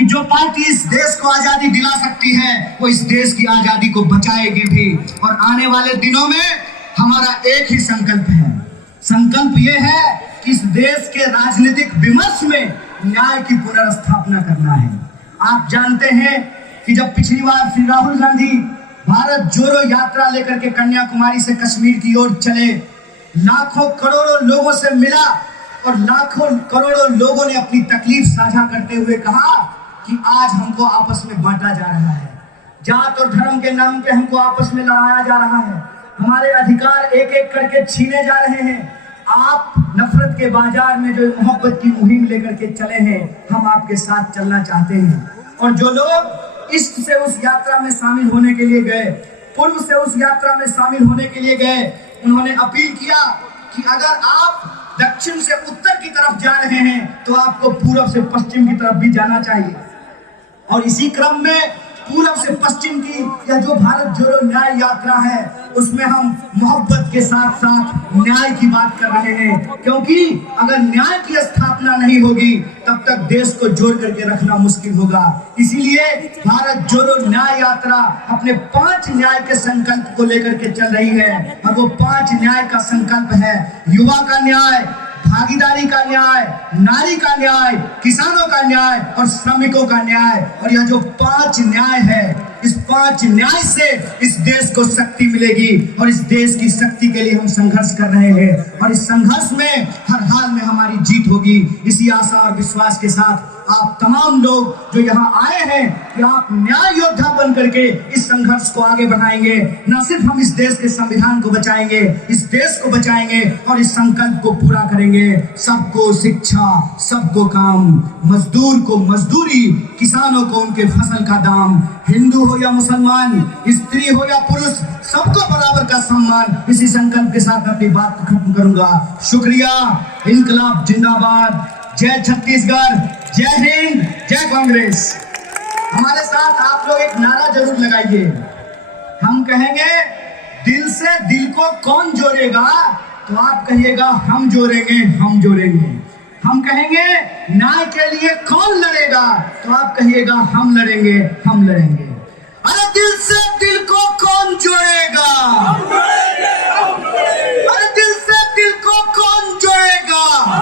कि जो पार्टी इस देश को आजादी दिला सकती है वो इस देश की आजादी को बचाएगी भी। और आने वाले दिनों में हमारा एक ही संकल्प है, संकल्प ये है कि इस देश के राजनीतिक विमर्श में न्याय की पुनर्स्थापना करना है। आप जानते हैं कि जब पिछली बार श्री राहुल गांधी भारत जोड़ो यात्रा लेकर के कन्याकुमारी से कश्मीर की ओर चले, लाखों करोड़ों लोगों से मिला और लाखों करोड़ों लोगों ने अपनी तकलीफ साझा करते हुए कहा कि आज हमको आपस में बांटा जा रहा है, जात और धर्म के नाम पे हमको आपस में लड़ाया जा रहा है, हमारे अधिकार एक एक करके छीने जा रहे हैं। आप नफरत के बाजार में जो मोहब्बत की मुहिम लेकर के चले हैं, हम आपके साथ चलना चाहते हैं। और जो लोग इश्क से उस यात्रा में शामिल होने के लिए गए, पूर्व से उस यात्रा में शामिल होने के लिए गए, उन्होंने अपील किया कि अगर आप दक्षिण से उत्तर की तरफ जा रहे हैं तो आपको पूरब से पश्चिम की तरफ भी जाना चाहिए। और इसी क्रम में पूरब से पश्चिम की या जो भारत जोड़ो न्याय यात्रा है उसमें हम मोहब्बत के साथ साथ न्याय की बात कर रहे हैं, क्योंकि अगर न्याय की स्थापना नहीं होगी तब तक देश को जोड़ करके रखना मुश्किल होगा। इसीलिए भारत जोड़ो न्याय यात्रा अपने 5 न्याय के संकल्प को लेकर के चल रही है। और वो 5 न्याय का संकल्प है युवा का न्याय, भागीदारी का न्याय, नारी का न्याय, किसानों का न्याय और श्रमिकों का न्याय। और यह जो 5 न्याय है, इस 5 न्याय से इस देश को शक्ति मिलेगी और इस देश की शक्ति के लिए हम संघर्ष कर रहे हैं और इस संघर्ष में हर हाल में हमारी जीत होगी। इसी आशा और विश्वास के साथ आप तमाम लोग जो यहाँ आए हैं कि आप न्याय योद्धा बन करके इस संघर्ष को आगे बढ़ाएंगे। न सिर्फ हम इस देश के संविधान को बचाएंगे, इस देश को बचाएंगे और इस संकल्प को पूरा करेंगे। सबको शिक्षा, सबको काम, मजदूर को मजदूरी, किसानों को उनके फसल का दाम, हिंदू हो या मुसलमान, स्त्री हो या पुरुष, सबको बराबर का सम्मान। इसी संकल्प के साथ अपनी बात को खत्म करूंगा। शुक्रिया। इनकलाब जिंदाबाद। जय छत्तीसगढ़, जय हिंद, जय कांग्रेस। हमारे साथ आप लोग एक नारा जरूर लगाइए। हम कहेंगे दिल से दिल को कौन जोड़ेगा, तो आप कहिएगा हम जोड़ेंगे, हम जोड़ेंगे। हम कहेंगे न्याय के लिए कौन लड़ेगा, तो आप कहिएगा हम लड़ेंगे, हम लड़ेंगे। अरे दिल से दिल को कौन जोड़ेगा, अरे दिल से दिल को कौन जोड़ेगा।